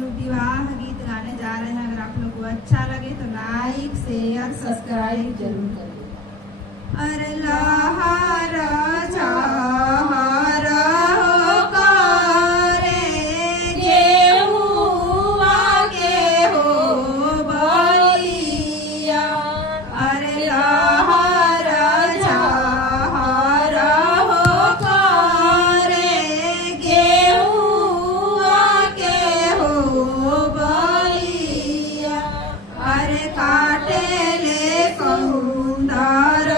लोग विवाह गीत गाने जा रहे हैं। अगर आप लोग को अच्छा लगे तो लाइक शेयर सब्सक्राइब जरूर करें। अरे लहरा छहरा करे गेहुआ के हो बलिया। अरे लहरा छहरा करे गेहुआ के हो बलिया। अरे काटे ले कहुंदर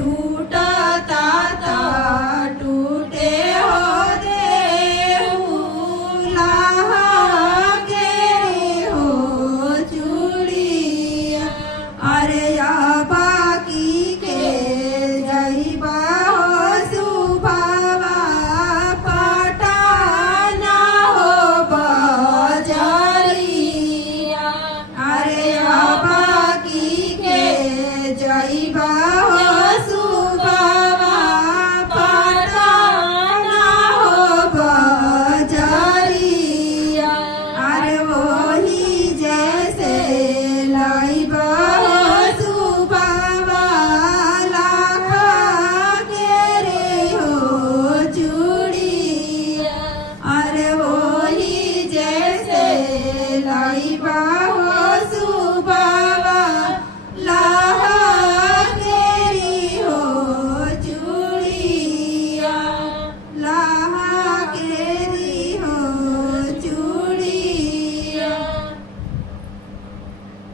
to